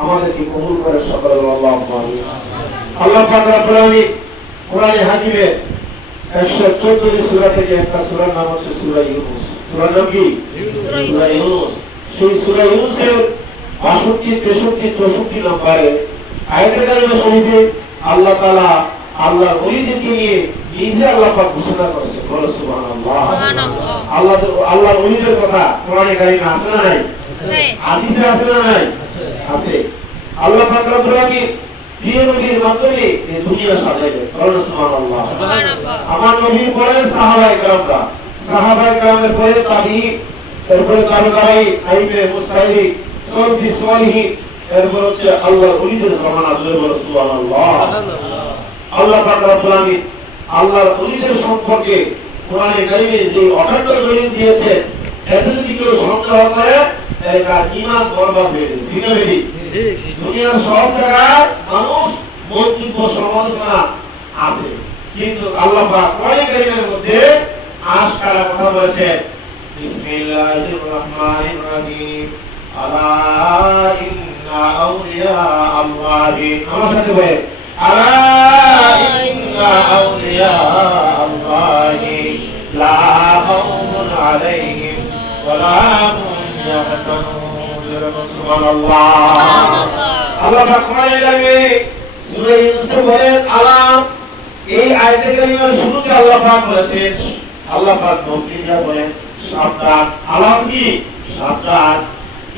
আমাদেরকে কবুল করে সকলে আল্লাহুম্মা আমিন। আল্লাহ পাক রব্বুল আলামিন কোরআনে হাকিমে 114 সূরা থেকে একটা সূরার নাম হচ্ছে সূরা ইউনূস। সূরার নাম কি? সূরা ইউনূস। সেই সূরা ইউনূসের 62, 63, 64 নম্বরে আয়াতে কারিমা শরীফে আল্লাহ তাআলা আল্লাহর ওলিদেরকে নিয়ে নিজে আল্লাহ পাক ঘোষণা করেছেন। বলো সুবহানাল্লাহ। সুবহানাল্লাহ। আল্লাহর ওলিদের কথা কোরআনে কারিমে আছে না নাই? আছে। হাদিসে আছে না নাই? আছে। আল্লাহ পাক রব্বুল আলামিন প্রিয় নবীর মাধ্যমে এই দুনিয়া সাজাইবেন। বলো সুবহানাল্লাহ। সুবহানাল্লাহ। আমার নবীর পরে সাহাবায়ে কেরামরা, সাহাবায়ে কেরামের পরে তাবিঈন, এরপরে তাবেঈন, আইমে মুজতাহিদ, সালফি সালিহিন, এরপর হচ্ছে আল্লাহর ওলিদের জামানা। বলো সুবহানাল্লাহ। আল্লাহ পাক রব্বুল আলামিন আল্লাহর ওলিদের সম্পর্কে কোরআনে কারিমে যে 78 দলিল দিয়েছেন, এতে যদি কেউ সন্দেহ করে তাহলে তার ঈমান বরবাদ হয়ে যাবে। ঠিক না বেটি? দুনিয়ার সব জায়গায় মানুষ মন্তব্য সমালোচনা আছে, কিন্তু আল্লাহ পাক কোরআনে কারিমের মধ্যে আশকারা কথা বলেছেন। বিসমিল্লাহির রহমানির রহিম। আলা ইন্না আউলিয়া আল্লাহি, আমার সাথে বলেন, আলা ইন্না আউলিয়া আল্লাহি লা খাউফুন আলাইহিম ওয়া লা হুম ইয়াহজানুন। সুবহানাল্লাহ। আল্লাহ পাক কোরআনে কারিমে সূরা ইউনূসে বলেন আলাম। এই আয়াতে কারিমার শুরুতে আল্লাহ পাক বলেছেন, আল্লাহ পাক বলতে গিয়ে বলেন সাবধান। আলাম কি? সাবধান।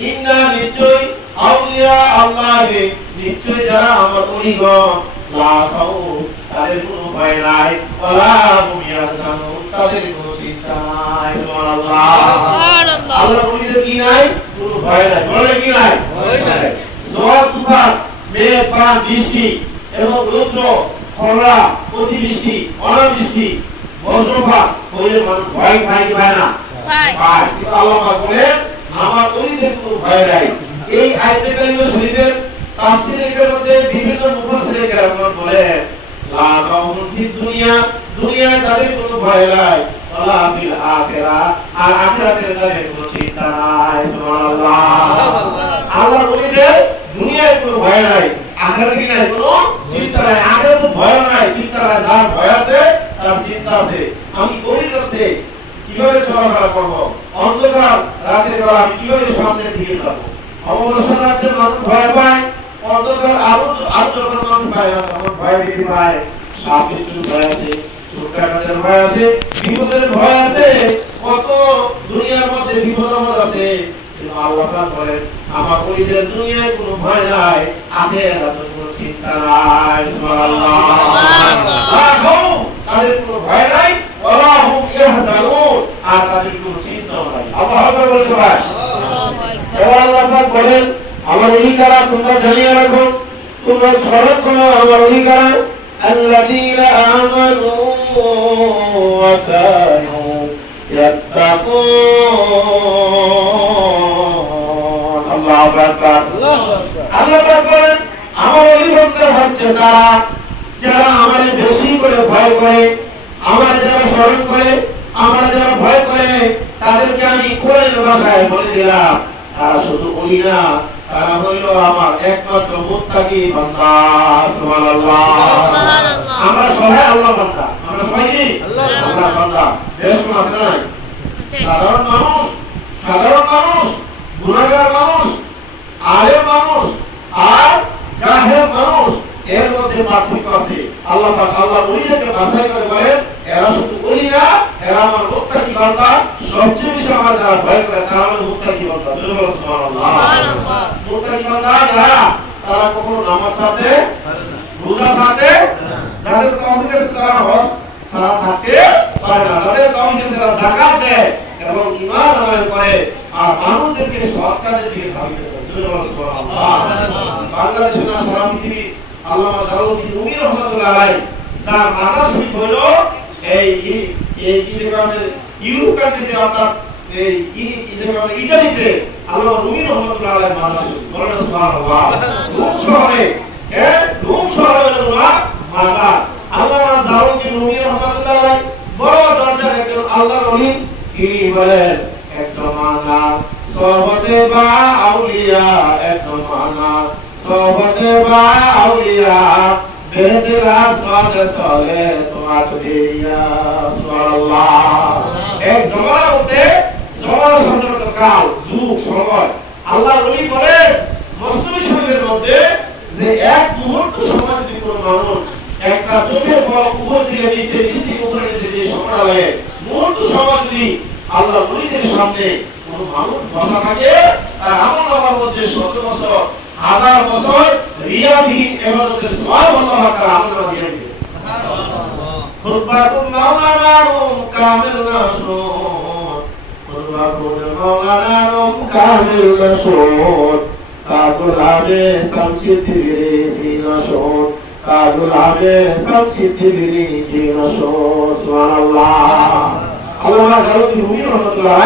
ইন্না নিশ্চয়, আউলিয়া আল্লাহি নিশ্চয় যারা আমার ওলিগণ, লা খাউফ তাদের কোনো ভয় নাই, ওয়ালা হুম ইয়াহজানুন তাদের কোনো চিন্তা নাই। সুবহানাল্লাহ। সুবহানাল্লাহ। আল্লাহর ওলিদের কি নাই? কোনো ভয় নাই। বলে কি নাই? ভয় নাই। ঝড় তুফান, মেঘ বান বৃষ্টি এবং রৌদ্র খরা, অতিবৃষ্টি, অনাবৃষ্টি, বজ্রপাত হইলে মানুষ ভয় পায় কি পায় না? পায়। কিন্তু আল্লাহ পাক বলেন আমার ওলিদের কোনো ভয় নাই। এই আয়াতে কারিমা শরীফের তাফসীরের মধ্যে বিভিন্ন মুফাসসিরিন কেরামগণ বলেন লা খাউফুন ফিদ দুনিয়া, দুনিয়ায় তাদের কোনো ভয় নাই, ওয়ালা ফিল আখিরাহ আর আখিরাতে তাদের কোনো চিন্তা নাই। সুবহানাল্লাহ। আল্লাহর ওলিদের দুনিয়ায় কোনো ভয় নাই, আখিরাতে কি নাই? কোনো চিন্তা নাই। আখিরাতে ভয় নাই, চিন্তা নাই। যার ভয় আছে তার চিন্তা আছে। আমি ওই রাতে কিভাবে চলাফেরা করব, অন্ধকার রাতের বেলা আমি কিভাবে সামনের দিকে যাব। অমাবস্যার রাতে মানুষ ভয় পায়, অন্ধকার আলো যখন মানুষ পায় না তখন ভয় বেশি পায়। সাপের জন্য ভয় আছে, ছোট্টাকাটের ভয় আছে, বিপদের ভয় আছে, কত দুনিয়ার মধ্যে বিপদ আছে। কিন্তু আল্লাহ পাক বলেন আমার ওলিদের দুনিয়ায় কোনো ভয় নাই, আখিরাতে কোনো চিন্তা নাই। সুবহানাল্লাহ। সুবহানাল্লাহ। তাদের কোনো ভয় নাই, ওয়ালা হুম ইয়াহজানুন আর তাদের কোনো চিন্তা নাই। আল্লাহু আকবার বলে সবাই। আল্লাহু আকবার। আল্লাহ পাক বলেন আমার ওলি কারা তোমরা জানিয়ে রাখো, তোমরা স্মরণ করো আমার ওলি কারা, আল্লাযীনা আমানু ওয়া কানু ইয়াত্তাকুন। আল্লাহু আকবার। আল্লাহ পাক বলেন আমার ওলি বান্দা হচ্ছে তারা যারা আমারে বেশি করে ভয় করে, আমার যারা স্মরণ করে, আমার যারা ভয় করে, তাদেরকে আমি কোরআনের ভাষায় বলে দিলাম তারা শুধু ওলি না, তারা হইল আমার একমাত্র মুত্তাকি বান্দা। সুবহানাল্লাহ। সুবহানাল্লাহ। আমরা সবাই আল্লাহর বান্দা। আমরা সবাই কি? আল্লাহর বান্দা। এরকম আছে না? সাধারণ মানুষ, গুনাহগার মানুষ, আলেম মানুষ আর জাহেল মানুষ, এর মধ্যে পার্থক্য আছে। আল্লাহ পাক আল্লাহর ওলিদেরকে বাছাই করে বলেন এরা শুধু ওলি না, এরা আমার মুত্তাকি বান্দা। সবচেয়ে বেশি আমার যারা ভয় করে তারা হলো মুত্তাকি বান্দা। সুবহানাল্লাহ। সুবহানাল্লাহ। মুত্তাকি বান্দা যারা, তারা কখনো নামাজ ছাড়তে পারে না, রোজা ছাড়তে যাদের তওফিক আছে তারা হজ ছাড়া থাকতে পারে না, যাদের তওফিক আছে তারা যাকাত দেয় এবং ঈমান আনয়ন করে আর মানুষদেরকে সৎ কাজের দিকে ধাবিত করে। সুবহানাল্লাহ। বাংলাদেশে না সারা পৃথিবী আল্লামা জালালউদ্দিন রুমি রাহমাতুল্লাহ আলাইহি যার মাজার শরীফ হলো এই ইউরোপ কান্ট্রিতে অর্থাৎ ইটালিতে আল্লামা রুমি রাহমাতুল্লাহ আলাইহি মাজার শরীফ। বলেন সুবহানাল্লাহ। রোম শহরে হলো মাজার। আল্লামা জালালউদ্দিন রুমি রাহমাতুল্লাহ আলাইহি বড় দরজার একজন আল্লাহর ওলি। তিনি বলেন এক জমানার সোহবতে বা আউলিয়া এক জমানা সোহবতে বা আউলিয়া বেহেতে রাসওয়াদ চলে তোমার দিয়া সুবহানাল্লাহ। এক জমানার মধ্যে জমানা শব্দের কাল যুগ সময় আল্লাহর ওলি বলেন মসনবী শরীফের মধ্যে যে এক মুহূর্ত সময় যদি কোনো মানুষ একটা চোখের বল উপর থেকে নিচে নিচে থেকে উপরে নিচে যে সময় লাগে মুহূর্ত সময় যদি আল্লাহর ওলিদের সামনে কোন মানুষ বসা থাকে তার আমল নামার মধ্যে 100 বছর 1000 বছর রিয়াবিহীন ইবাদতের সওয়াব আল্লাহ তাআলা আমল নামা দিয়ে দিবেন। সুবহানাল্লাহ। খুতবাতুল মাওলানা রুম কামিল নাশুর খুতবাতুল মাওলানা রুম কামিল নাশুর কাবুল আবে শামসি তিবিরি জিনাশুর কাবুল আবে শামসি তিবিরি জিনাশুর সুবহানাল্লাহ। আল্লামা জালালউদ্দিন রুমি রাহমাতুল্লাহ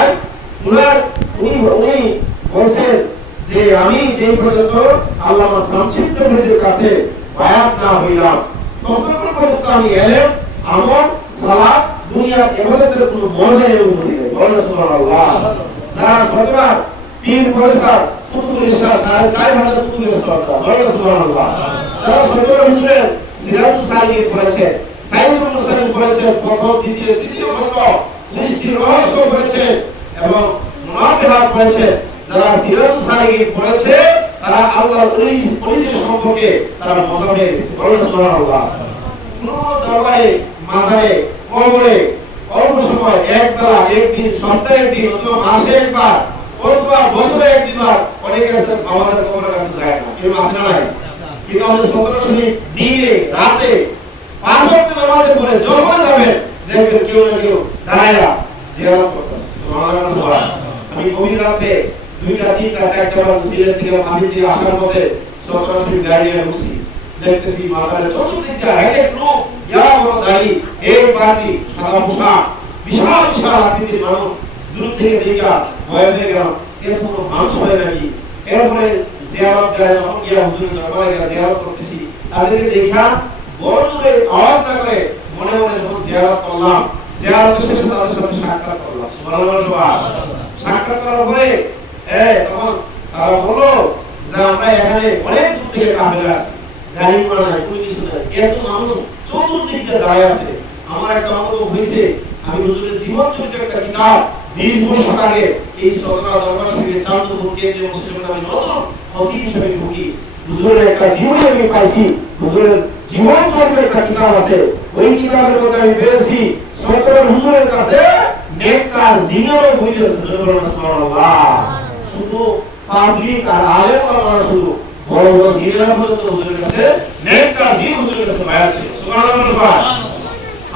উনি বলেন যে আমি যে পর্যন্ত আল্লামা শামসি তিবিরির কাছে বায়াত না হইলাম ততক্ষণ পর্যন্ত আমি ইলম আমল সালাত দুনিয়ার ইবাদতের কোনো মর্যাদা বুঝি নাই। বলেন সুবহানাল্লাহ। যারা সতরা পীর পয়সার কুতুবুল ইরশাদ 4500 কুতুবুল ইরশাদ বলেন সুবহানাল্লাহ। যারা সতরা হুজুরের সিরাজুস সালিহিন পড়েছে সাইয়্যিদুল মুরসালিন পড়েছে প্রথম দ্বিতীয় তৃতীয় খণ্ড সৃষ্টির রহস্য পড়েছে এবং মুনাফিহাত পড়েছে যারা সিরাজুস সালিহিন পড়েছে তারা আল্লাহর ওলিদের সম্পর্কে তারা মজা পেয়ে গেছে। বলেন সুবহানাল্লাহ। কোন দরবারে মাজারে কবরে অল্প সময় একবেলা একদিন সপ্তাহে একদিন অথবা মাসে একবার অথবা বছরে একবার অনেকে আছে আমাদের কবরের কাছে যায় না কেউ আসে না নাই কিন্তু আমাদের সদর শরীফ দিনে রাতে 5 ওয়াক্ত নামাজে পড়ে যখন যাবেন দেখবেন কেউ না কেউ দাঁড়ায়া জিয়ারত করতেছে। সুবহানাল্লাহ। আমি গভীর রাতে 2টা 3টা 4টা বাজে সিলেট থেকে মাটি দিয়ে আসার পথে সদর শরীফ গাড়ি নিয়ে ঢুকছি দেখতেছি মাজারে চতুর্দিক দিয়ে এক লোক ইয়া বড় দাড়ি এই পাটি সাদা পোশাক বিশাল বিশাল আকৃতির মানুষ দূর থেকে দেখা ভয় পেয়ে গেলাম এরকম মানুষ হয় নাকি। এরপরে জিয়ারত যায় যখন গিয়া হুজুরের দরবারে গিয়া জিয়ারত করতেছি তাদেরকে দেখা বড় জোরে আওয়াজ না করে মনে মনে যখন জিয়ারত করলাম জিয়ারতের শেষে তাদের সাথে সাক্ষাৎ করলাম। সুবহানাল্লাহ। সাক্ষাৎ করার পরে তখন তারা বলল যে আমরা এখানে অনেক দূর থেকে কাফেলা আসি গাড়ি ঘোড়া নাই কোনো কিছু নাই এত মানুষ চতুর্দিক দিয়ে দাঁড়ায় আছে। আমার একটা অনুভব হয়েছে আমি হুজুরের জীবন চরিত্র একটা কিতাব 20 বছর আগে এই সদরা দরবার শরীফে চাঁদপুর কেন্দ্রীয় মুসলিম আমি নতুন খতিব হিসেবে ঢুকি হুজুরের একটা জীবনী আমি পাইছি হুজুরের জীবন চরিত্র একটা কিতাব আছে ওই কিতাবের মধ্যে আমি পেয়েছি সদরা হুজুরের কাছে নেককার জিনেরও বই আছে। সুবহানাল্লাহ। শুধু পাবলিক আর আলেম ওলামারা শুধু বড় বড় জিনেরা পর্যন্ত হুজুরের কাছে নেককার জিন হুজুরের কাছে বায়াত ছিল। সুবহানাল্লাহ।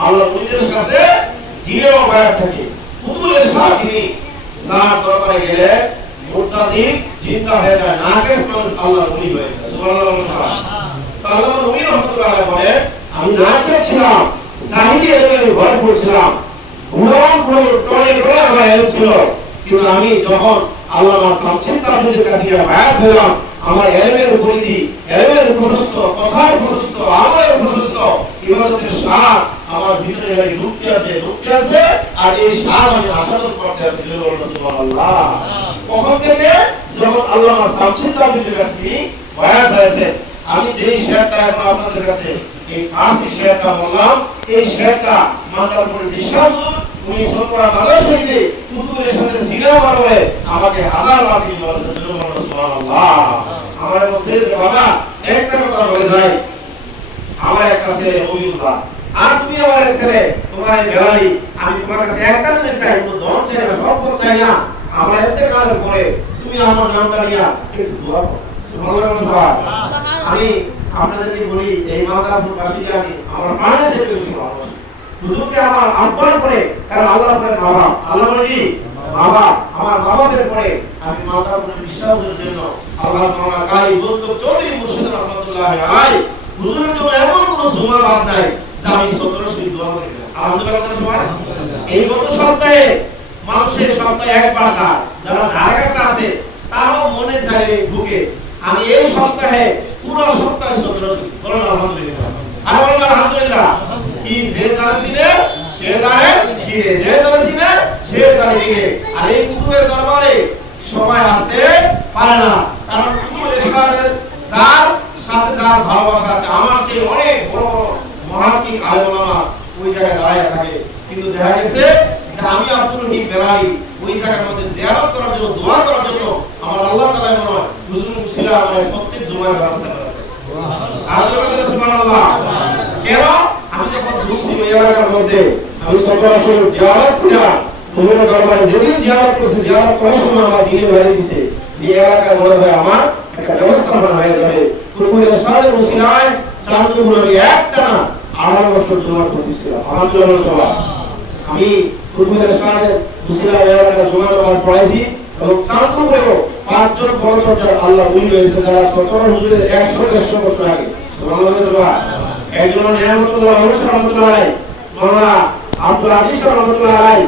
আল্লাহ ওলিদের কাছে জিনেরও বায়াত থাকে। কুতুবুল ইরশাদ যিনি যার দরবারে গেলে মুত্তাদিক জিন্দা হয়ে যায় নাকেশ মানুষ আল্লাহর ওলি হয়ে যায়। সুবহানাল্লাহ। আল্লাহ নবী রাহমাতুল্লাহ বলে আমি নাকেশ ছিলাম জাহিলি ইলমে ভরপুর ছিলাম উড়ান টনে টনে আমার ইলম ছিল কিন্তু আমি যখন আল্লামা শামসি তাবরিজীর কাছে গিয়ে বায়াত হলাম আমার ইলমের পরিধি ইলমের প্রশস্ত কথার প্রশস্ত আমলের প্রশস্ত ইবাদতের স্বাদ আমার ভিতরে ঢুকতে আছে আর এই স্বাদ আমি আস্বাদন করতে আছি। সুবহানাল্লাহ। কখন থেকে যখন আল্লামা শামসি তাবরিজীর কাছে বায়াত হয়েছে আমি যেই শেয়ারটা এখন আপনাদের কাছে এই ফার্সি শেয়ারটা বললাম এই শেয়ারটা মাদারপুরের বিশ্বাস উনি সতরা মাদার শরীফে কুতুবের সাথে সিনেমা বানাবে আমাকে হাজার বার দিন বলেছেন। সুবহানাল্লাহ। আমরা বলছি যে বাবা একটা কথা বলে যাই আমার একটা ছেলে অভিজ্ঞতা আর তুমি আমার এক ছেলে তোমার এই বেলালি আমি তোমার কাছে একটা জিনিস চাই কোনো ধন চাই না সম্পদ চাই না আমরা ইন্তেকালের পরে তুমি আমার নামটা নিয়ে একটু দোয়া করো। সুবহানাল্লাহ। আমি আপনাদেরকে বলি এই মাদারপুর বাসীকে আমি আমার প্রাণের থেকে বেশি ভালোবাসি হুজুরকে আমার আহ্বান করে কারণ আল্লাহর পরে বাবা আল্লাহ বলে কি বাবা আমার বাবাদের পরে আমি মাদারপুরের বিশ্বাসের জন্য আল্লাহ তাআলা গাই বলতো চৌধুরী মুর্শিদ রাহমাতুল্লাহ আলাইহি হুজুরের জন্য এমন কোনো জুমা বাদ নাই যা আমি 17 শহীদ দোয়া করি না। আলহামদুলিল্লাহ। সময় এই গত সপ্তাহে মানুষের সপ্তাহে একবার খায় যারা ধারে কাছে আছে তারাও মনে চাইলে ঢুকে আমি এই সপ্তাহে পুরো সপ্তাহে 17 শহীদ বলুন আলহামদুলিল্লাহ। আর বলুন আলহামদুলিল্লাহ। কি যে জানাসিনে সে দাঁড়ে কি যে জানাসিনে সে দাঁড়ে আর এই কুতুবের দরবারে সবাই আসতে পারে না, কারণ কুতুবুল ইরশাদের যার সাথে যার ভালোবাসা আছে, আমার চেয়ে অনেক বড় বড় মহাকিক আলেম ওলামা ওই জায়গায় দাঁড়ায় থাকে, কিন্তু দেখা গেছে যে আমি আব্দুর রহিম বেলালি ওই জায়গার মধ্যে জিয়ারত করার জন্য, দোয়া করার জন্য আমার আল্লাহ তাআলা মনে হয় হুজুর মুসিলা আমার প্রত্যেক জুমায় ব্যবস্থা করে। আল্লাহ সুবহানাল্লাহ। কেন? আমি যখন ঢুকছি ওই এলাকার মধ্যে, আমি সরাসরি জিয়ারত করা হুজুরের দরবারে যেদিন জিয়ারত করছি, জিয়ারত করার সময় আমার দিনে বলে দিচ্ছে যে এলাকায় মনে হয় আমার একটা ব্যবস্থাপনা হয়ে যাবে। কুতুবুল ইরশাদের মুসিলায় চাঁদপুর আমি একটা না 18 বছর জুমা করতেছিলাম। আলহামদুলিল্লাহ সবাই আমি কুতুবুল ইরশাদের মুসিলায় এলাকায় জুমা নামাজ পড়াইছি এবং চাঁদপুরেও 5 জন বড় দরজার আল্লাহ ওলি হয়েছে যারা 17 হুজুরের 100-150 বছর আগে। সুবহানাল্লাহ। একজন নিয়ামতুল্লাহ রহমাতুল্লাহ আলাইহি, মাওলানা আব্দুল আজিজ রহমাতুল্লাহ আলাইহি,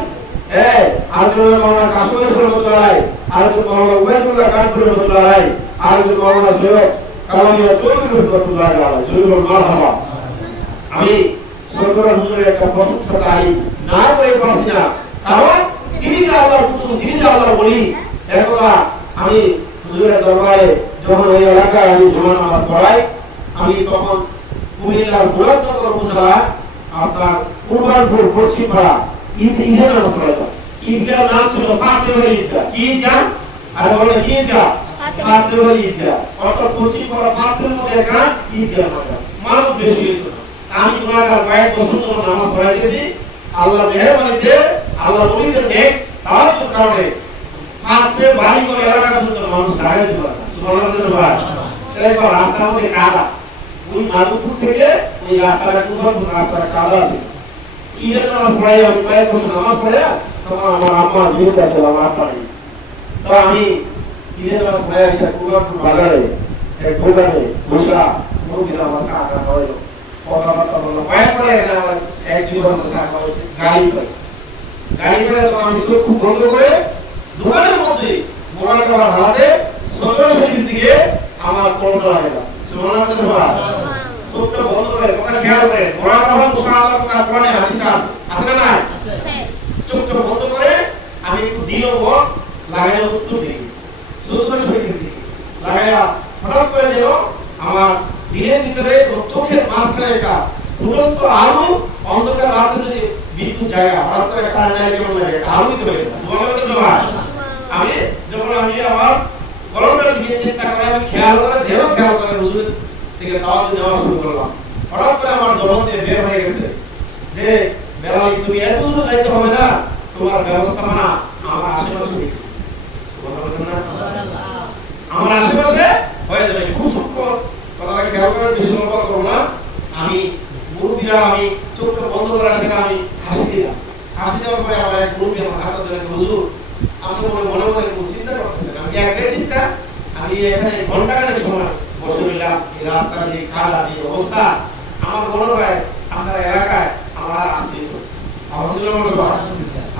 আরেকজন মাওলানা কাসিম রহমাতুল্লাহ আলাইহি, আরেকজন মাওলানা উবাইদুল্লাহ কানপুর রহমাতুল্লাহ আলাইহি, আরেকজন মাওলানা সৈয়দ কালামিয়া চৌধুরী রহমাতুল্লাহ আলাইহি। জুরুল মারহাবা। আমি 17 হুজুরের একটা প্রশংসা তাই না করে পারছি না, কারণ তিনি যে আল্লাহর হুজুর, তিনি যে আল্লাহর ওলি। একদা আমি হুজুরের দরবারে যখন ওই এলাকায় আমি জুমা নামাজ পড়াই, আমি তখন কুমিল্লার মুরাদনগর উপজেলা আপনার কুরবানপুর পশ্চিমপাড়া ঈদগাহ নামাজ পড়াইতাম। ঈদগাহ নাম ছিল ফাতেমার ঈদগাহ। কি ঈদগাহ? আর বলে কি ঈদগাহ? ফাতেমার ঈদগাহ। অর্থাৎ পশ্চিমপাড়া ফাতেমার মধ্যে একটা ঈদগাহ নাম, মানুষ বেশি হতো না। আমি গুনাহগার কয়েক বছর ধরে নামাজ পড়াইতেছি, আল্লাহর মেহেরবানিতে, আল্লাহর ওলিদের নেক তাওয়াজ্জুর কারণে ফাতে বাড়ি করে এলাকা পর্যন্ত মানুষ দাঁড়িয়ে দিতে পারে। সুবহানাল্লাহ। এবার রাস্তার মধ্যে কাদা, ওই মাধবপুর থেকে ওই রাস্তাটা কুরবানপুর রাস্তাটা কাদা আছে। ঈদের নামাজ পড়াই আমি কয়েক বছর নামাজ পড়ে, তখন আমার আম্মা জীবিত আছে, আমার আব্বা নেই। তো আমি ঈদের নামাজ পড়ে আসে কুরবানপুর বাজারে এক দোকানে বসা মুরগির নামাজ খাওয়া হলো, কথাবার্তা বললো, কয়েক পরে এক দুই ঘন্টা চা খাওয়াইছে, গাড়ি করে তো আমি চোখ খুব বন্ধ করে দোকানের মধ্যে মোড়ার খাবার হাতে 17 শরীর দিকে আমার কোনটা লাগা সুবহানাল্লাহ। চোখটা বন্ধ করে কথা খেয়াল করেন, মোড়ার খাবার মুশাআল্লাহ কথা কোরআনে হাদিসে আছে না নাই? চোখটা বন্ধ করে আমি একটু দিল লাগাইয়া উত্তর দিই 17 শরীর দিকে লাগাইয়া, হঠাৎ করে যেন আমার দিনের ভিতরে চোখের মাঝখানে একটা দুরন্ত আলো, অন্ধকার রাতে যদি বিদ্যুৎ জায়গা হঠাৎ করে একটা আয়না কেমন লাগে, একটা আলো দিতে পারে। সুবহানাল্লাহ। আমি যখন আমি আমার কলমটা দিয়ে চিন্তা করে, আমি খেয়াল করে হুজুরের থেকে দাওয়াত নেওয়া শুরু করলাম। হঠাৎ করে আমার জবান দিয়ে বের হয়ে গেছে যে বেলাল, তুমি এত দূর যাইতে হবে না, তোমার ব্যবস্থাপনা আমার আশেপাশে দেখি। সুবহানাল্লাহ। আমার আশেপাশে হয়ে যাবে। খুব সূক্ষ্ম কথাটা খেয়াল করে, বেশি লম্বা করবো না। আমি মুরব্বীরা, আমি চোখটা বন্ধ করা সেটা আমি হাসি দিলাম। হাসি দেওয়ার পরে আমার এক মুরব্বী আমার হাতে ধরে, হুজুর আপনি মনে মনে কোনো চিন্তা করতেছেন? আমি একটাই চিন্তা, আমি এখানে ঘন্টাখানেক সময় বসে রইলাম, এই রাস্তার যে কাদা, যে অবস্থা, আমার মনে হয় আপনার এলাকায় আমার আসতে দিত। আলহামদুলিল্লাহ।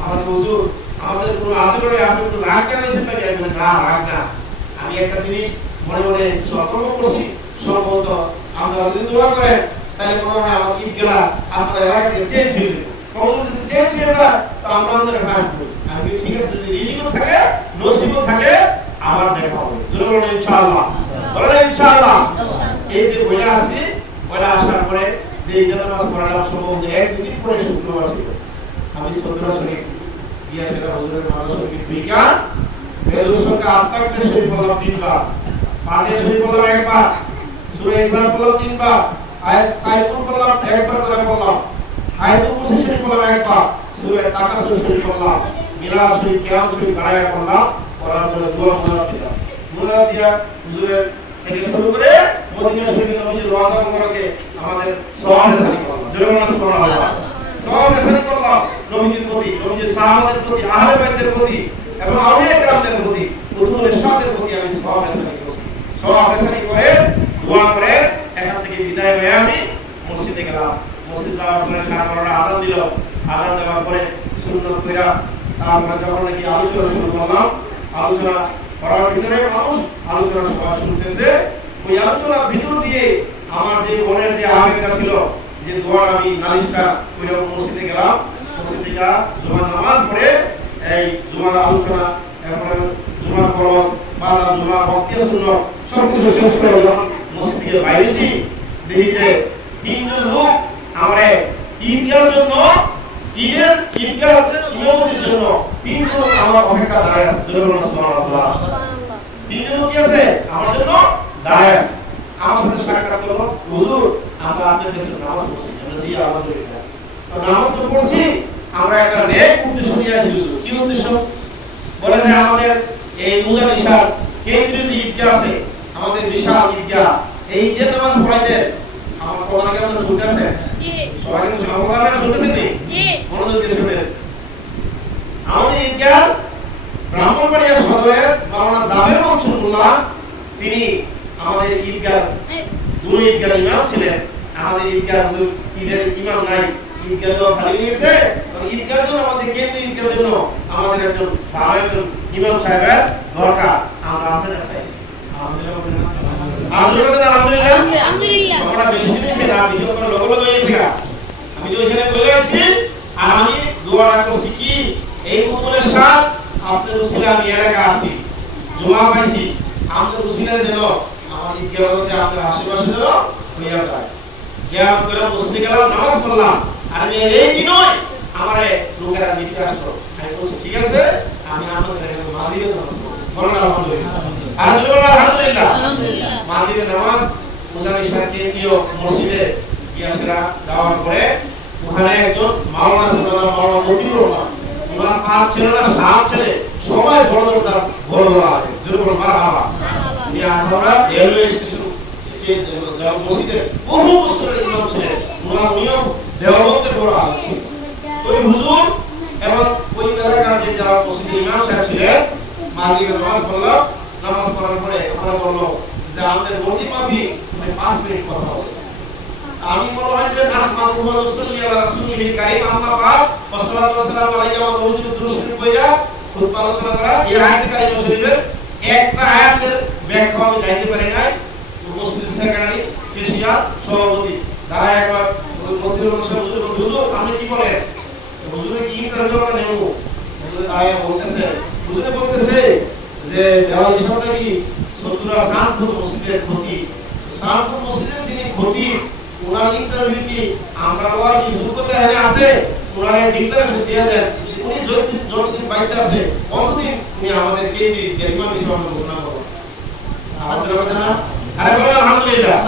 আমাদের হুজুর আমাদের কোনো আচরণে আপনি একটু রাগ কেন এসেছেন নাকি? আমি না, রাগ না, আমি একটা জিনিস মনে মনে সতর্ক করছি, সম্ভবত আপনারা যদি দোয়া করেন তাহলে মনে হয় আমার ঈদগাহ আপনার এলাকা থেকে চেঞ্জ হয়ে যাবে। যদি চেঞ্জ হয়ে যায় তো আমরা আমাদের ফাইন করি। আমি ঠিক আছে, যদি রিজিকও থাকে, নসিবও থাকে, আবার দেখা হবে। জোরে বলেন ইনশাআল্লাহ। বলেন ইনশাআল্লাহ। এই যে বইটা আসি, বইটা আসার পরে যে ঈদের নামাজ পড়ালাম, সম্ভবত এক-দুই দিন পরে শুক্রবার ছিল, আমি 17 শরীফ গিয়া সেটা হুজুরের নামাজ শরীফ বিজ্ঞান বেজুর সঙ্গে আস্তাগফির শরীফ বললাম 3 বার, ফাতিহা শরীফ বললাম 1 বার, সূরা ইখলাস বললাম 3 বার, আয়াত সাইকুল বললাম 1 বার করে বললাম, আয়াতুল কুরসি শরীফ বললাম 1 বার, সূরা তাকাসুর শরীফ বললাম, মিলাদ শরীফ, কিয়াম শরীফ বানায়া বললাম, পড়ার পরে দোয়া মুনাজাত দিয়া হুজুরের থেকে শুরু করে মদিনা শরীফে নবীজির রওজা মুবারকে আমাদের সওয়াব হাসানি করলাম। জোরে বলেন সুবহানাল্লাহ। সওয়াব হাসানি করলাম নবীজির প্রতি, নবীজির সাহাবাদের প্রতি, আহলে বাইতের প্রতি এবং আউলিয়া কেরামদের প্রতি, কুতুবুল ইরশাদের প্রতি আমি সওয়াব হাসানি করছি। সওয়াব হাসানি করে দোয়া করে এখান থেকে বিদায় হয়ে আমি মসজিদে গেলাম। মসজিদ যাওয়ার পরে সারা বড় আযান দিল। আযান দেওয়ার পরে সুন্নাত কইরা তারপরে যখন নাকি আলোচনা শুরু করলাম, আলোচনা করার ভিতরে মানুষ আলোচনা সভা শুনতেছে। ওই আলোচনার ভিতর দিয়ে আমার যে মনের যে আবেগটা ছিল, যে দোয়া আমি নালিশটা কইরা মসজিদে গেলাম। মসজিদে গিয়ে জুমার নামাজ পড়ে এই জুমার আলোচনা, এরপরে জুমার ফরজ বাদা জুমা ওয়াক্তিয়া সুন্নাত সবকিছু শেষ করে যখন মসজিদ থেকে বাইরেছি দেখি যে তিনজন লোক আমারে ঈদের জন্য ঈদের ইমামতির জন্য তিনজন আমার অপেক্ষা দাঁড়ায় আছে। সুবহানাল্লাহ। তিনজন কি আছে আমার জন্য দাঁড়ায় আছে। আমার সাথে সাক্ষাৎ করলো, হুজুর আমরা আপনার কাছে নামাজ পড়ছি। আমরা জি আলহামদুলিল্লাহ। তো নামাজ তো পড়ছি, আমরা একটা নেক উদ্দেশ্য নিয়ে আসি। হুজুর কি উদ্দেশ্য? বলে যে আমাদের এই মুজানিশার কেন্দ্রীয় যে ঈদগাহ আছে, আমাদের বিশাল ঈদগাহ, এই ঈদের নামাজ পড়াইতে আমার প্রধান কি আপনারা শুনতে আছেন? জি। সবাই কিন্তু সমাপদানরা শুনতেছেন নি? জি। মনোযোগ দিয়ে শুনেন। আমাদের ঈদগাহ ব্রাহ্মণবাড়িয়া সদরের মাওলানা জাবের মনসুরুল্লাহ তিনি আমাদের ঈদগাহ দুই ঈদগাহ ইমাম ছিলেন। আমাদের ঈদগাহ হুজুর ঈদের ইমাম নাই, ঈদগাহ তো খালি হয়েছে। ঈদগাহ জন্য আমাদের কেন্দ্রীয় ঈদগাহ জন্য আমাদের একজন ভালো একজন ইমাম সাহেবের দরকার। আমরা আপনাদের চাইছি। আলহামদুলিল্লাহ। আলহামদুলিল্লাহ। আমরা বেশি দিন এসে না, বেশি করে লোক হয়েছে। আমি তো এখানে বলে আসছি আর আমি দোয়া করছি কি এই মুকুলের সাথ আপনাদের উসিলা আমি এলাকা আসি, জমা পাইছি, আপনাদের উসিলা যেন আমার ঈদগাহতে আপনাদের আশেপাশে যেন হইয়া যায়। গিয়ারত করে মসজিদে গেলাম, নামাজ পড়লাম, আর আমি এই কি নয় আমারে লোকেরা নিতে আসলো। আমি বলছি ঠিক আছে, আমি আপনাদের এখানে মাগরিবের নামাজ পড়ব। বলেন আলহামদুলিল্লাহ। আর যদি বলেন আলহামদুলিল্লাহ। আলহামদুলিল্লাহ। মাগরিবের নামাজ মুজানিশার কেন্দ্রীয় মসজিদে গিয়া সেরা যাওয়ার পরে ওখানে একজন মাওলানা ছিল, মাওলানা মতিউর রহমান, ওনার 5 ছেলেরা 7 ছেলে সবাই বড় বড় আছে। যদি বলেন মারহাবা। উনি আখাউড়া রেলওয়ে স্টেশন থেকে মসজিদে বহু বছরের ইমাম ছিলেন। ওনার নিয়ম দেওবন্দের বড় আলেম ছিল। ওই হুজুর এবং ওই এলাকার যে যারা মসজিদের ইমাম সাহেব ছিলেন, মাগরিবের নামাজ পড়লাম, নামাজ পড়ার পরে আমরা বললো যে আমাদের রুটি মাফি 5 মিনিট কথা বলবো। আমি মনে হয় যে মুহাম্মদ সাল্লাল্লাহু আলাইহি রাসূলিল কারীম আম্মা বাদ ওয়াসসালাতু ওয়াসসালামু আলাইহি ওয়া নবীর দুরূদ শরীফ বইরা খুতবা আলোচনা করা। এই আয়াতে কারিমা শরীফের একটা আয়াতের ব্যাখ্যা আমি জানতে পারি নাই। মসজিদ সেক্রেটারি কেশিয়া সভাপতি তারা একবার মন্ত্রী হুজুর আপনি কি বলেন, হুজুরের কি ইন্টারভিউ আমরা নেব? তারা বলতেছে, হুজুরে বলতেছে যে দেওয়াল হিসাবটা কি সদুরা সানপুর মসজিদের ক্ষতি, সানপুর মসজিদের যিনি ক্ষতি ওনার ইন্টারভিউ কি আমরা লওয়ার কি যোগ্যতা এখানে আছে? ওনার ডিক্লারেশন দেয়া যায় উনি যতদিন বাইচা আছে কতদিন উনি আমাদের কেন্দ্রীয় ইমাম হিসেবে ঘোষণা করবেন। আলহামদুলিল্লাহ না? আরে বলেন আলহামদুলিল্লাহ।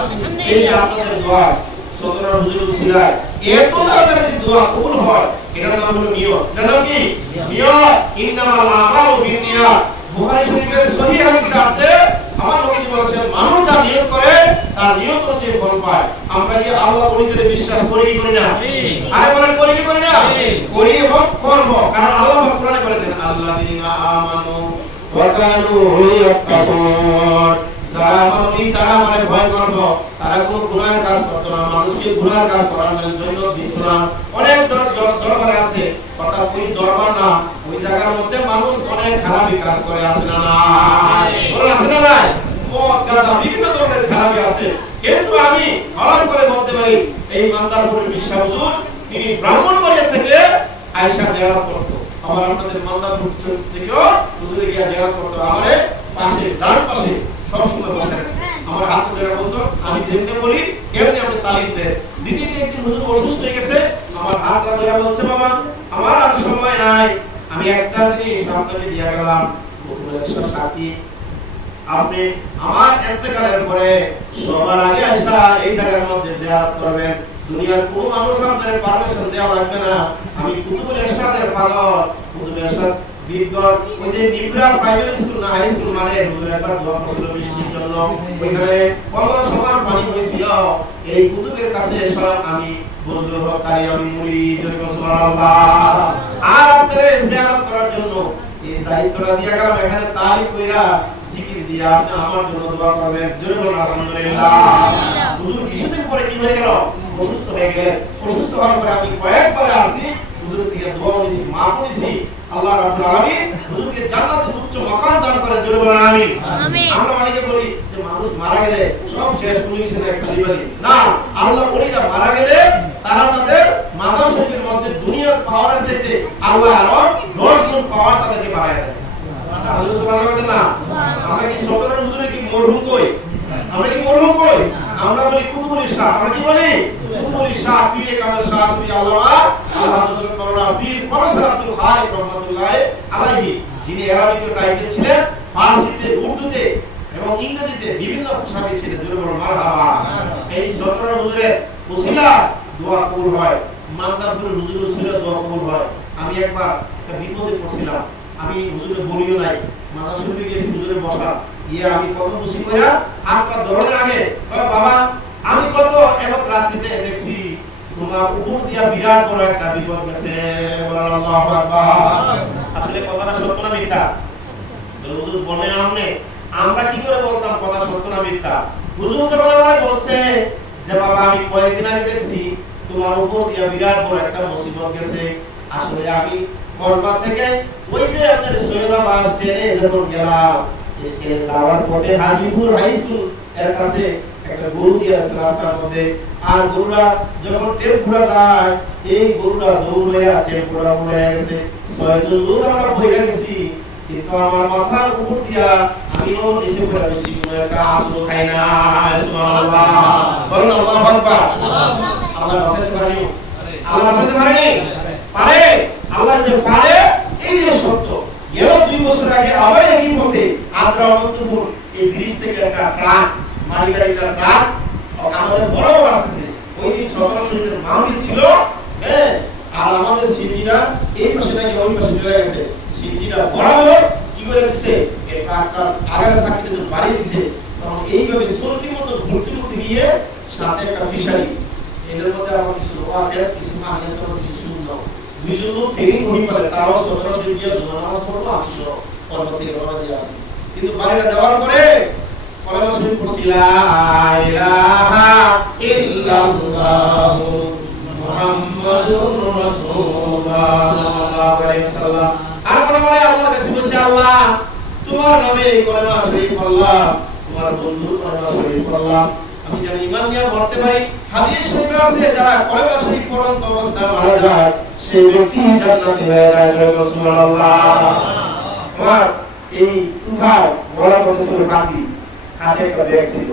এই যে আপনাদের দোয়া সদরের হুজুর ছিলেন, এত তাদের যে দোয়া কবুল হয় এটার নাম হলো নিয়ত। এটার নাম কি? নিয়ত। ইন্নামাল আমালু বিন্নিয়াত। বুখারী শরীফের সহিহ হাদিসে আছে আমার নবী বলেছেন মানুষ যা নিয়ত করে তার নিয়ত অনুযায়ী ফল পায়। আমরা কি আল্লাহ ওলিদের বিশ্বাস করি কি করি না? আরে বলেন করি কি করি না? করি এবং করব। কারণ আল্লাহ কোরআনে বলেছেন আল্লাযীনা আমানু ওয়া কানু ইয়াত্তাকুন। যারা আমানু তারা মানে ভয় করব, তারা কোনো গুনাহের কাজ করতো না, মানুষকে গুনাহের কাজ করানোর জন্য দিত না। অনেক দরবার আছে, অর্থাৎ ওই দরবার না ওই জায়গার মধ্যে মানুষ অনেক খারাপি কাজ করে, আছে না না? বলে আছে না নাই? মদ গাঁজা বিভিন্ন ধরনের খারাপি আছে। কিন্তু আমি আলাপ করে বলতে পারি এই মান্দারপুর বিশ্বাস হুজুর তিনি ব্রাহ্মণবাড়িয়া থেকে আয়েশা জিয়ারত করতো। আমার আপনাদের মান্দারপুর থেকেও হুজুরে গিয়া জিয়ারত করতো। আমাদের পাশে ডান পাশে সবসময় বসে আমার হাত ধরে বলতো আমি যেমনি বলি এমনি আপনি তালিম দেন। দ্বিতীয় একদিন হুজুর অসুস্থ হয়ে গেছে, আমার হাত ধরে বলছে বাবা আমার আর সময় নাই, আমি একটা জিনিস আপনাকে দিয়ে গেলাম সাথী, আপনি আমার ইন্তেকালের পরে সবার আগে আয়েশা এই জায়গার মধ্যে জিয়ারত করবেন। দুনিয়ার কোনো মানুষ আপনাদের পারমিশন দেওয়া লাগবে না। আমি কুতুবুল ইরশাদের পাগল, কুতুবুল ইরশাদ বীরগণ ওই যে নিবরা প্রাইমারি স্কুল না হাই স্কুল মানে হুজুর একবার দোয়া করছিল বৃষ্টির জন্য, ওইখানে কমল সমান পানি হয়েছিল। এই কুতুবের কাছে এসে আমি বলবো তাই আমি মুরিদ সুবহানাল্লাহ। আর আপনাদের জিয়ারত করার জন্য এই দায়িত্বটা দিয়া গেলাম, এখানে তারিফ কইরা জিকির দিয়া আপনি আমার জন্য দোয়া করবেন। জোরে বলুন আলহামদুলিল্লাহ। হুজুর কিছুদিন পরে কি হয়ে গেল? অসুস্থ হয়ে গেলেন। অসুস্থ হওয়ার পরে আমি কয়েকবার আসি হুজুরের দিকে দোয়া নিছি, মাফ নিছি। আল্লাহ রাব্বুল আলামিন হুজুরকে জান্নাতে উচ্চ মাকাম দান করেন। জোরে বলুন আমিন। আমিন। আমরা অনেকে বলি যে মানুষ মারা গেলে সব শেষ হয়ে গেছে না, খালি বলি না। আল্লাহর ওলিরা মারা গেলে তারা তাদের মাজার শরীফের মধ্যে দুনিয়ার পাওয়ারের চাইতে আল্লাহ আরো 10 গুণ পাওয়ার তাদেরকে বাড়ায় দেয়। আল্লাহ সুবহানাহু ওয়া তাআলা আমরা কি সদরের হুজুরে কি মরহুম কই আমরা কি মরহুম কই আমরা বলি কুতুবুল ইরশাদ আমরা কি বলি কুতুবুল ইরশাদ পীর কামেল শাহ সুফি আল্লামা হযরত মাওলানা পীর প্রফেসর আব্দুল খালিক রাহমাতুল্লাহ আলাইহি যিনি আরবিতে টাইটেল ছিলেন ফারসিতে উর্দুতে এবং ইংরেজিতে বিভিন্ন ভাষায় ছিলেন জোরে বলুন মারহাবা এই সদরের হুজুরের ওসিলা দোয়া কবুল হয় মানদারপুর হুজুরের ওসিলা দোয়া কবুল হয় আমি একবার একটা বিপদে পড়ছিলাম আমি হুজুরের বলিও নাই মাথা শুরু গেছি হুজুরের বসা আমি কত খুশি কইরা হাতটা ধরনের আগে বাবা আমি কত এমত রাত্রিতে দেখছি তোমার উপর দিয়া বিরাট বড় একটা বিপদ গেছে আল্লাহু আকবার আসলে কথাটা সত্য না মিথ্যা হুজুর বলেন আমরা কি করে বলতাম কথা সত্য না মিথ্যা হুজুর যখন আমাকে বলছে যে বাবা আমি কয়েকদিন আগে দেখছি তোমার উপর দিয়া বিরাট বড় একটা মুসিবত গেছে আসলে আমি কলকাতা থেকে ওই যে আপনাদের সৈয়দাবাদ স্টেনে যখন গেলাম স্টেনে যাওয়ার পথে হাজিপুর হাই স্কুল এর কাছে একটা গরু দিয়ে আছে রাস্তার মধ্যে আর গরুটা যখন টেম্পুটা যায় এই গরুটা দৌড় হইয়া টেম্পুটা উড়ে গেছে ছয়জন লোক আমরা বইরা গেছি কিন্তু আমার মাথার উপর দিয়া আমিও দেশে পড়ে বেশি একটা আসলো খাই না সুবহানাল্লাহ বলুন আল্লাহু আকবার আল্লাহ বাঁচাতে পারেনি আল্লাহ বাঁচাতে পারেনি পারে আল্লাহ যে পারে এই যে সত্য গেল 2 বছর আগে আবার একই পথে আদ্রা অনন্তপুর এই ব্রিজ থেকে একটা ট্রাক মাটি গাড়িটা ট্রাক আমাদের বরাবর আসতেছে ওই দিন 17 শরীফের মাহফিল ছিল হ্যাঁ আর আমাদের সিটিটা এই পাশে নাকি ওই পাশে চলে গেছে সিটিটা বরাবর কি করে দিচ্ছে এই ট্রাকটা আগারে সাকিতে যখন বাড়ি দিছে তখন এইভাবে চলতি মতো ঘুরতে ঘুরতে গিয়ে সাথে একটা ফিশারি এর মধ্যে আমার কিছু ওয়াকে কিছু আগে সব কিছু শুনলো দুইজন লোক ফেরিং হই পারে তারাও 17 শরীফ দিয়ে জুমা নামাজ পড়লো আমি সহ পরবর্তী থেকে রওনা দিয়ে আসি কিন্তু বাড়িটা যাওয়ার পরে কলেমা শরীফ পড়ছি লা ইলাহা ইল্লাল্লাহু মুহাম্মাদুর রাসূলুল্লাহ সাল্লাল্লাহু আলাইহি ওয়াসাল্লাম আর মনে মনে আল্লাহর কাছে বলছি আল্লাহ তোমার নামে এই কলেমা শরীফ পড়লাম তোমার বন্ধুর কলেমা শরীফ পড়লাম আমি যেন ঈমান নিয়ে মরতে পারি হাদিস শরীফে আছে যারা কলেমা শরীফ পড়ন্ত অবস্থায় মারা যায় সেই ব্যক্তি জান্নাতে হয়ে যায় সুবহানাল্লাহ আমার এই তুফার বড় বড় পাখি হাতে একটা ব্যাগ ছিল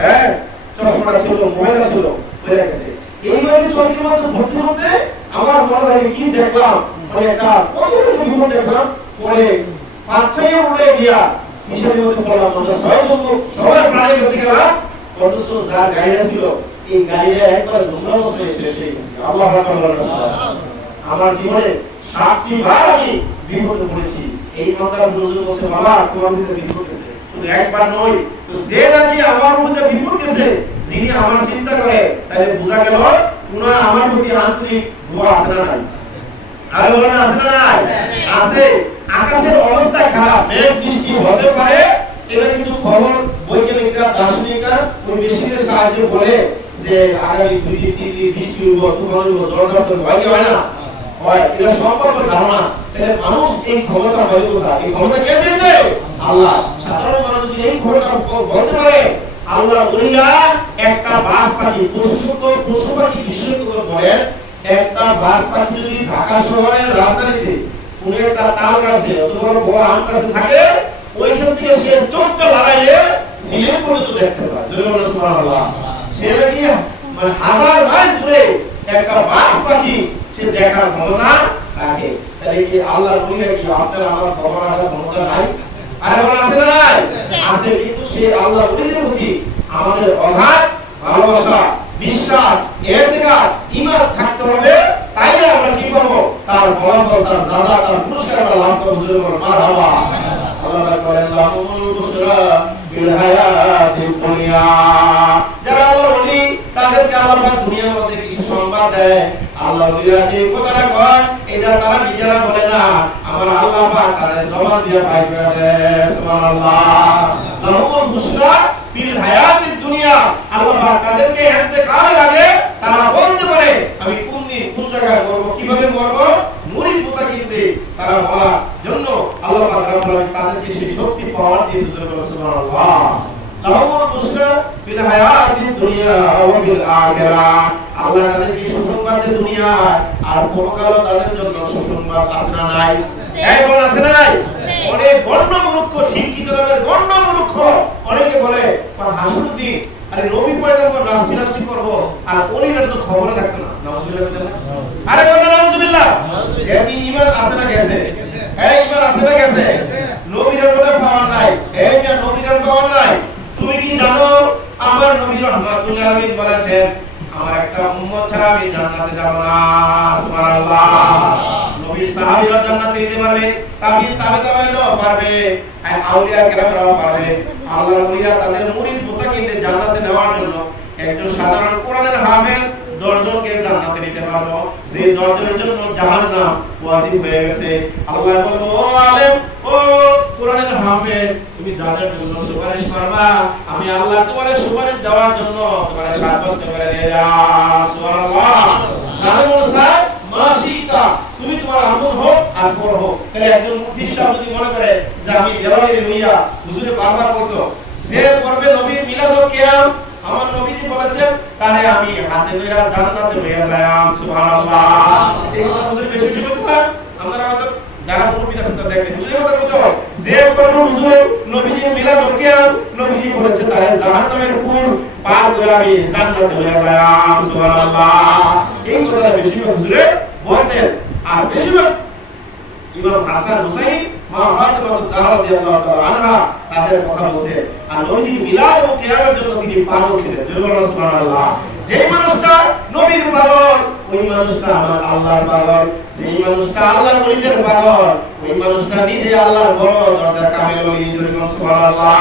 হ্যাঁ চশমাটা ছিল মোবাইলটা ছিল পড়ে গেছে এইভাবে চলতে মতো ঘুরতে ঘুরতে আমার মনে হয় কি দেখলাম মানে একটা কত কিছু বিপদ দেখলাম পরে পাঁচছয় উড়ে গিয়া কিসের মধ্যে পড়লাম আমরা ছয়জন লোক সবাই প্রাণে বেঁচে গেলাম অথচ যার গাড়িটা ছিল এই গাড়িটা একবার ধ্বংস হয়ে শেষ হয়ে গেছে আল্লাহু আকবার আমার জীবনে 7টি বার আমি বিপদে পড়েছি এই মাথার বুঝতে বলছে বাবা তোমার মধ্যে বিপদ গেছে শুধু একবার নয় তো যে নাকি আমার মধ্যে বিপদ গেছে যিনি আমার চিন্তা করে তাহলে বোঝা গেল উনার আমার প্রতি আন্তরিক দোয়া আছে না নাই আর বলেন আছে না নাই আছে আকাশের অবস্থা খারাপ মেঘ বৃষ্টি হতে পারে এটা কিন্তু খবর বৈজ্ঞানিকরা দার্শনিকরা ওই মেশিনের সাহায্যে বলে যে আগামী 2-3 দিন বৃষ্টি হইব তুফান হইব ঝড় হয় না হয় এটা সম্পর্ক ধারণা তাহলে মানুষ এই ক্ষমতা হয় কোথায় এই ক্ষমতা কে দিয়েছে আল্লাহ সাধারণ মানুষ যদি এই ক্ষমতা বলতে পারে আল্লাহ ওলিরা একটা বাস পাখি পশু পাখি বিশেষজ্ঞ বলেন একটা বাস পাখি যদি ঢাকা শহরের রাজধানীতে কোন একটা তাল গাছে অথবা বড় আম গাছে থাকে ওইখান থেকে সে চোখটা লাগাইলে সিলেট পর্যন্ত দেখতে পায় জয় বলে সুবহানাল্লাহ সে নাকি মানে হাজার মাইল দূরে একটা বাস পাখি সে দেখার ক্ষমতা রাখে তাহলে কি আল্লাহর ওলিরা কি আপনার আমার খবর রাখার ক্ষমতা নাই আরে বলা আছে না নাই আছে কিন্তু সে আল্লাহর ওলিদের প্রতি আমাদের অগাধ ভালোবাসা বিশ্বাস ইতিকাদ ঈমান থাকতে হবে তাইলে আমরা কি পাবো তার ফলাফল তার সাজা তার পুরস্কার আমরা লাভ করব জোরে বলো মারহাবা আল্লাহ বলেন লাহুল বুশরা বিল হায়াতিদ দুনিয়া যারা আল্লাহর ওলি তাদেরকে আল্লাহ পাক দুনিয়ার মধ্যে কিছু সংবাদ দেয় আল্লাহর ওলিরা যে কথাটা কয় এটা তারা নিজেরা বলে না আমার আল্লাহ পাক তাদের জবান দিয়ে বাইর করে দেয় সুবহানাল্লাহ লাহুল বুশরা বিল হায়াতিদ দুনিয়া আল্লাহ পাক তাদেরকে ইন্তেকালের আগে তারা বলতে পারে আমি কোন জায়গায় মরব কিভাবে মরব মুরিদ মুতাকিনতে তারা বলার জন্য আল্লাহ পাক রব্বুল আলামিন তাদেরকে সেই শক্তি পাওয়ার দিয়েছে সুবহানাল্লাহ লাহুল বুশরা বিল হায়াতিদ দুনিয়া ওয়া বিল আখিরাহ আল্লাহ তাদেরকে সুসংবাদ দেয় দুনিয়ায় আর পরকালে তাদের জন্য সুসংবাদ আছে না নাই এই বলেন আছে না নাই অনেক গণ্য মূর্খ, শিক্ষিত নামের গণ্য মূর্খ অনেকে বলে হাসুদ্দিন আরে নবী পয়গম্বর নাসি করব আর ওলির তো খবরে থাকতো না। নাউজুবিল্লাহ। আরে বলো নাউজুবিল্লাহ। এর কি ঈমান আছে না গেছে? এই ঈমান আছে না গেছে? নবীর বলে পাওয়া নাই, এই যে নবীর পাওয়া নাই। তুমি কি জানো আমার নবী রাহমাতুল আলামিন বলেছেন আমার একটা উম্মত ছাড়া আমি জান্নাতে যাব না। সুবহানাল্লাহ। নবীর সাহাবীরা জান্নাতে যেতে পারবে, তাবেঈনরাও পারবে, আর আউলিয়া কেরামরাও পারবে। আল্লাহর ওলিরা তাদের মুরিদ মুত্তাকিনকে জান্নাতে নেওয়ার জন্য একজন সাধারণ কোরআনের হাফেজ 10 জনকে জান্নাতে নিতে পারবো, যে 10 জনের জন্য জাহান্নাম ওয়াজিব হয়ে গেছে। আল্লাহ বলবো ও আলেম, ও কোরআনের হাফেজ, তুমি যাদের জন্য সুপারিশ করবা আমি আল্লাহ তোমার সুপারিশ দেওয়ার জন্য তোমার সাব্যস্ত করে দিয়ে দাও। সুবহানাল্লাহ। জালেমুল সাহেব মাশিতা, তুমি তোমার আমল হোক আর পর হোক। তাহলে একজন বিশ্বাস যদি মনে করে যে আমি বেলালের লইয়া হুজুরে বারবার বলতো যে পড়বে নবীর মিলাদ ও কিয়াম আমার নবীজি বলেছেন তারে আমি হাতে ধরে জান্নাতে লইয়া যাইম। সুবহানাল্লাহ। এই কথা হুজুর বেশি বেশি বলতে পারে। আমরা হয়তো যারা মুরব্বিরা শুনতে দেখেন হুজুরের কথা বলতে হয় যে পড়বে হুজুরে নবীজি মিলাদ ও কিয়াম নবীজি বলেছেন তারে জাহান্নামের পুর পার করে আমি জান্নাতে লইয়া যাইম। সুবহানাল্লাহ। এই কথাটা বেশি হুজুরে বলতেন। আর বেশিরভাগ ইমাম হাসান হুসাইন মা ফাতেমা যাহরা রাদিয়াল্লাহু তাআলা আনহা তাদের কথা বলতে আর নবীজি মিলাদ ও কিয়ামের জন্য তিনি পাগল ছিলেন। সুবহানাল্লাহ। যে মানুষটা নবীর পাগল ওই মানুষটা আমার আল্লাহর পাগল, সেই মানুষটা আল্লাহর ওলিদের পাগল ওই মানুষটা নিজে আল্লাহর বড় দরজার কামেল ওলি। সুবহানাল্লাহ।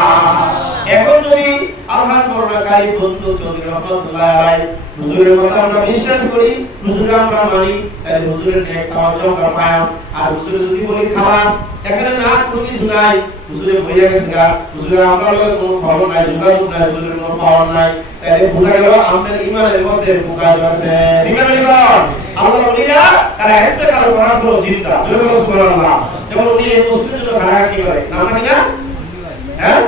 এখন যদি আলহাজ বর্ণনাকারী বন্ধু চৌধুরী রহমাতুল্লাহ আলাইহি হুজুরের কথা আমরা বিশ্বাস করি, হুজুরে আমরা মানি, তাহলে হুজুরের নেক তাওয়াজ্জুহ আমরা পাই। আর হুজুরে যদি বলি খালাস এখানে না কোনো কিছু নাই, হুজুরে বইয়া গেছে গা, হুজুরে আমরা লগে কোনো খবর নাই, যোগাযোগ নাই, হুজুরের কোনো পাওয়ার নাই, তাহলে বোঝা গেল আমাদের ঈমানের মধ্যে বোকা আছে। ঈমান ঈমান আল্লাহর ওলিরা তারা ইন্তেকাল করার পর জিন্দা। সুবহানাল্লাহ। যেমন উনি এই মুসলিমের জন্য কাটাকাটি করে না মানে না, হ্যাঁ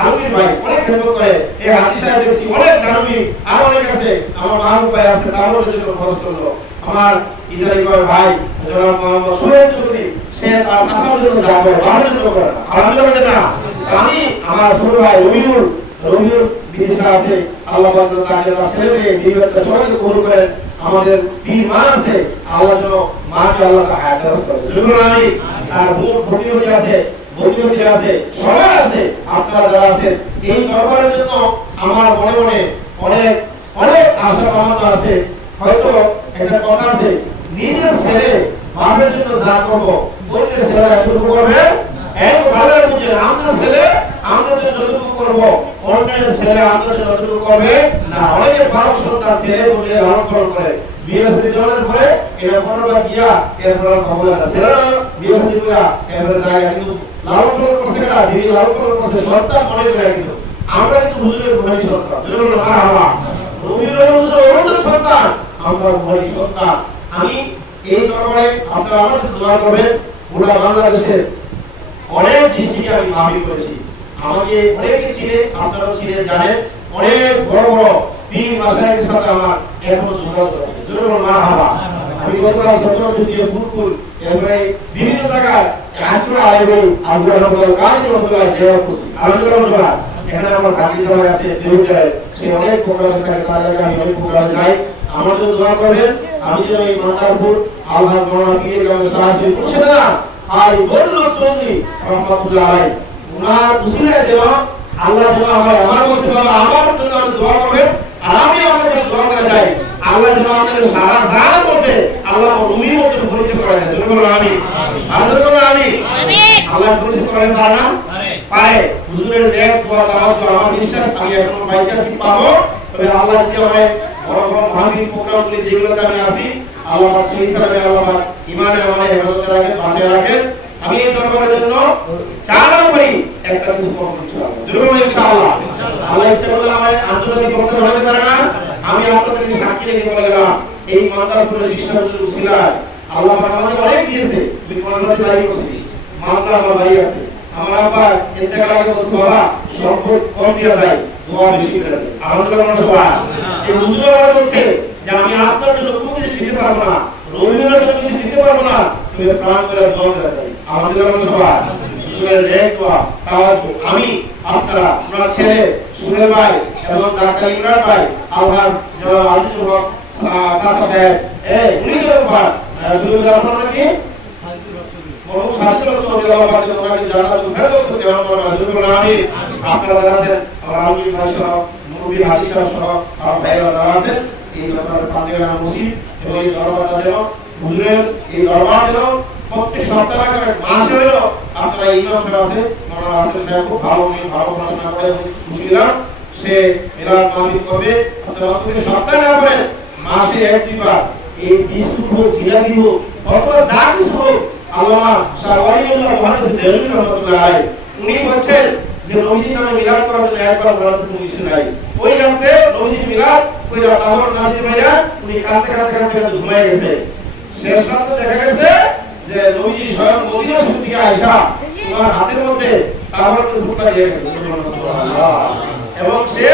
আলমগীর ভাই অনেক খেদমত করে। এই হাজী সাহেব দেখছি অনেক দানবী, আর অনেক আছে আমার মাহবুব ভাই আছে তারও জন্য খরচ করলো। আমার ইজারি ভাই জনাব মোহাম্মদ সোহেল চৌধুরী সে তার শাসার জন্য যা করে আমার জন্য করে আলহামদুলিল্লাহ না। আমি আমার ছোট ভাই রবিউল বিদেশে আছে, আল্লাহ পাক তাকে তার ছেলে মেয়ে বিবেকটা সবাইকে কবুল করেন। আমাদের পীর মা আছে, আল্লাহ যেন মাকে আল্লাহ তাআলা হায়াত দারাজ করে। সুবহানাল্লাহ। আমি আর ভক্তিমতী আছে, ভক্তিমতীরা আছে, সবাই আছে, আপনারা যারা আছেন এই দরবারের জন্য আমার মনে মনে অনেক অনেক আশা কামনা আছে। হয়তো একটা কথা আছে নিজের ছেলে বাপের জন্য যা করব বললে ছেলেরা এতটুকু করবে এত ভালো বুঝে না। আমাদের ছেলে আমরা যতটুকু করব অন্যের ছেলে আমরা যতটুকু করবে না। অনেকে বারো সন্তান ছেলে বলে লালন পালন করে, বিয়ে শাদী দেওয়ার পরে এটা করবা দিয়া এরপর খবর না ছেলেরা বিয়ে শাদী করে এরপরে যায়, কিন্তু লালন পালন করছে না, যিনি লালন পালন করছে সন্তান মনে করে। কিন্তু আমরা কিন্তু হুজুরের ঘরের সন্তান। যেমন মারহাবা রবিউল হুজুরের সন্তান, আমরা ঘরের সন্তান। আমি এই দরবারে আপনারা আমার সাথে দোয়া করবেন। গোটা বাংলাদেশের অনেক ডিস্ট্রিক্টে আমি মাহফিল করেছি, আমাকে অনেকে চিনে, আপনারাও চিনে জানেন। অনেক বড় বড় পীর মাশায়েখের সাথে আমার এখনো যোগাযোগ আছে। যেমন মারহাবা আমি গতকাল 17 দিনে ফুলপুর এরপরে বিভিন্ন জায়গায় আজকে আইবো আজকে আমাদের কাজ করতে আছে আলহামদুলিল্লাহ। এখানে আমার ভাগ্য সবাই আছে বিরুদ্ধে সে অনেক প্রোগ্রাম থাকে, তার আগে আমি অনেক প্রোগ্রাম যাই। আমার জন্য দোয়া করবেন। আমি যেন এই মাতারপুর আল্লাহ মাওলানা পীর গামে সরাসরি করছে না আর বদল চৌধুরী রহমাতুল্লাহ আলাইহি ওনার উসিলায় যেন আল্লাহ যেন আমার বলছে বাবা আমার জন্য আমি দোয়া করবেন। আর আমি আমার জন্য দোয়া করে যাই আল্লাহ যেন আমাদের সারা জাহানের মধ্যে আল্লাহ উম্মির মধ্যে পরিচয় করে দেন। জোরে বলুন আমিন। আর জোরে বলুন আমিন। আল্লাহ পরিচয় করে দেন না পারে। হুজুরের নেক দোয়া দাওয়াত আমার বিশ্বাস আমি এখন পাইতেছি পাবো। তবে আল্লাহ যদি আমায় বড় বড় মাহফিল প্রোগ্রামগুলি যেগুলোতে আমি আসি আল্লাহ পাক সেই হিসাবে আল্লাহ পাক ঈমানে আমায় হেফাজতে রাখেন, বাঁচিয়ে রাখেন। আমি এই দরবারের জন্য চাওয়া করি একটা কিছু করব ইনশাআল্লাহ। জরুর ইনশাআল্লাহ। আল্লাহ ইচ্ছা করলে আমায় আন্তর্জাতিক বক্তব্য বানাতে পারে না। আমি আপনাদেরকে সাক্ষী রেখে বলে গেলাম এই মাদারপুরের বিশ্বাসের উসিলায় আল্লাহ পাক আমাকে অনেক দিয়েছে। আমি কোরআনে বাড়ি করছি, মালদা আমার বাড়ি আছে। আমার আব্বা ইন্তেকাল আগে বলছে বাবা সম্পদ কম দিয়া যায়, দোয়া বেশি করে দেয়। আলহামদুলিল্লাহ সবাই। এই হুজুর বলছে যে আমি আপনার জন্য কোনো কিছু দিতে পারবো না, রবিউলের জন্য কিছু দিতে পারবো না, তুমি প্রাণ করে দোয়া করে যাই আমাদের জন্য সবাই হুজুরের নেক দোয়া তাওয়াজ্জু আমি আপনারা আপনার ছেলে সুহেল ভাই এবং ডাক্তার ইমরান ভাই আলহাজ জনাব আজিজুল হক সাসা সাহেব উনি যে সুহেল আপনারা কি মরহুম সাজিদুল হক চৌধুরী আল্লাহ পাক যেন ওনাকে জান্নাতুল ফেরদৌস দেওয়ান বলেন আমিন। আপনারা যারা আছেন আমার আলমগীর ভাই সহ মুরব্বী হাজী সাহেব সহ আমার ভাইরা যারা আছেন এই দরবারের পান্ডেরা মসজিদ এবং এই দরবারটা যেন হুজুরের এই দরবার যেন প্রত্যেক সপ্তাহে মাসে হলো আপনারা ইমাম সাহেব আছে মাওলানা আসিফ সাহেব খুব ভালো পড়াশোনা করে সুশীলা সে মিলাদ মাহফিল করবে আপনারা অন্তত সপ্তাহে না করেন মাসে এক দুইবার এই বিস্কুট হোক জিলাপি হোক অথবা যা কিছু হোক আল্লামা শাহ ওয়ালিউল্লাহ মুহাদ্দিস দেওয়ানি রাহমাতুল্লাহ আলাইহি উনি বলেন যে নবীজির নামে মিলাদ করার জন্য একবার বলার কোনো ইচ্ছা নাই ওই রাতে নবীজির মিলাদ ওই রাত আমার নাজির ভাইরা উনি কাঁদতে ঘুমায় গেছে শেষ রাতে দেখা গেছে যে নবীজি স্বয়ং মদিনা শরীফ থেকে আয়েশা তোমার হাতের মধ্যে তাওরাতের টুকরা দিয়ে গেছে সুবহানাল্লাহ এবং সে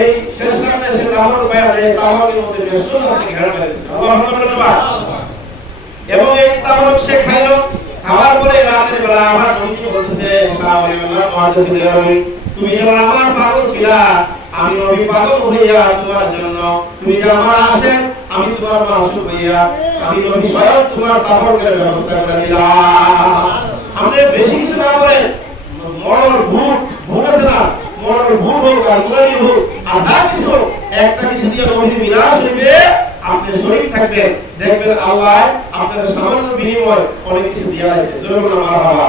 এই শেষ রাতে সে তাওরাত বাইরে তাওরাতের মধ্যে ব্যস্ত থেকে ঘেরা গেছে আল্লাহু আকবার এবং এই তাওরাত সে খাইলো খাওয়ার পরে রাতের বেলা আবার নবীজি বলতেছে সাহাবায়ে মুহাদ্দিস দেওয়ানি তুমি যেমন আমার পাগল ছিলা আমি নবী পাগল হইয়া তোমার জন্য তুমি যে আমার আসেন আমি তোমার মাসুক হইয়া আমি নবী স্বয়ং তোমার তাওরাতের ব্যবস্থা করে দিলাম। আমরা বেশি কিছু না করে মরণ ভূত আছে না মরণ ভূত হোক আর মরণ ভূত আর যা কিছু একটা কিছু দিয়ে নবী মিলাদ শরীফে আপনি শরীক থাকবেন দেখবেন আল্লাহ আপনার সামান্য বিনিময় অনেক কিছু দিয়ে আছে জোরে বলুন মারহাবা।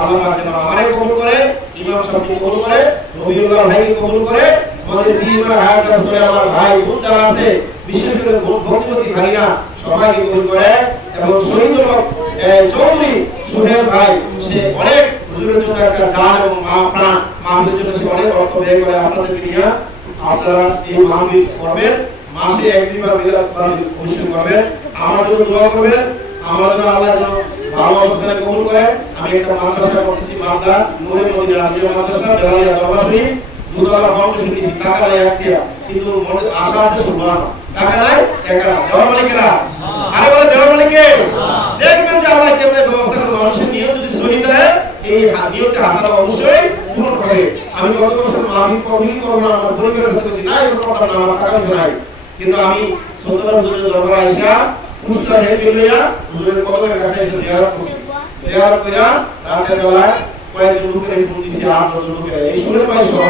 আল্লাহ যেন আমারে কবুল করে ইমাম সাহেবকে কবুল করে নবীউল্লাহ ভাইকে কবুল করে আমাদের বিমার হায়াত করে আমার ভাই বোন যারা আছে বিশেষ করে ভক্তিপতি ভাইরা সবাইকে কবুল করে এবং শহীদুল হক চৌধুরী সুহেল ভাই সে অনেক হুজুরের জন্য একটা জান এবং প্রাণ মাহফিলের জন্য সে অনেক অর্থ ব্যয় করে আপনাদেরকে নিয়ে আপনারা এই মাহফিল করবেন মাসে এক দুইবার মিলাদ অনুষ্ঠান করবেন আমার জন্য দোয়া করবেন আমার জন্য আল্লাহ যেন ভালো অবস্থানে কবুল করে। আমি একটা মাদ্রাসা করতেছি মাদ্রাসা নূরে মদিনা রাজিয়া মাদ্রাসা বেলালিয়া দরবার শরীফ দুতলা ফাউন্ডেশন দিছি টাকা নাই একটা কিন্তু মনে আশা আছে সুবহানাল্লাহ টাকা নাই একা দেওয়ার মালিকেরা আরে বলে দেওয়ার মালিকে দেখবেন যে আল্লাহ কেমনে ব্যবস্থা করে মানুষের নিয়ত যদি সহি দেয় এই নিয়তে হাসানা অবশ্যই পূরণ করে। আমি গত বছর মাহফিল করব না আমার পরিবারের সাথে বলছি না এরকম কথা না আমার টাকা নাই কিন্তু আমি সদর হুজুরের দরবারে আইসা পুষ্টা হেঁটে লইয়া হুজুরের কদমের কাছে এসে জিয়ারত করছি জিয়ারত কইরা রাতের বেলায় কয়েকজন লোকের ফোন দিছি 8-10 লোকের এই সুরের ভাই সহ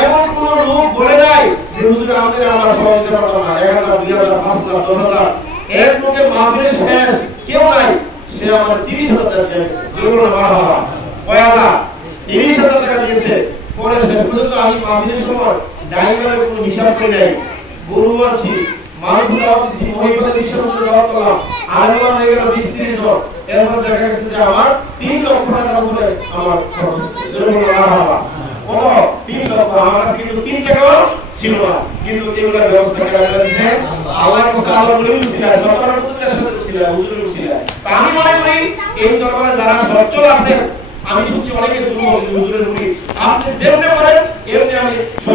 এমন কোন লোক বলে নাই যে হুজুর আমাদের আমরা সবাই দিতে পারতাম না 1000 2000 5000 10000 এর লোকে মাহফিলের শেষ কেউ নাই সে আমাদের 30000 টাকা দিয়েছে জোরে মারহাবা কয় হাজার 30000 টাকা দিয়েছে পরে শেষ পর্যন্ত আমি মাহফিলের সময় ডাইভারের কোনো হিসাব করে নাই গরু আছি মানুষ দাওয়াত দিছি মহিলা বিশ্ববিদ্যালয়ে দাওয়াত করলাম আরেকবার হয়ে গেল 20-30 জন এরপর দেখা গেছে যে আমার 3 লক্ষ টাকা বলে আমার খরচ জোরে মারহাবা কত 3 লক্ষ আমার কাছে কিন্তু 3 টাকাও ছিল না কিন্তু এগুলোর ব্যবস্থা করে আল্লাহ দিয়েছে আল্লাহর কাছে আল্লাহর নবী ছিল সরকারের প্রতিটা সাথে ছিল হুজুরের ছিল তা আমি মনে করি এই দরবারে যারা সচ্ছল আছেন আমি শুনছি অনেকে দুর্বল হুজুরের মুরিদ আপনি যেমন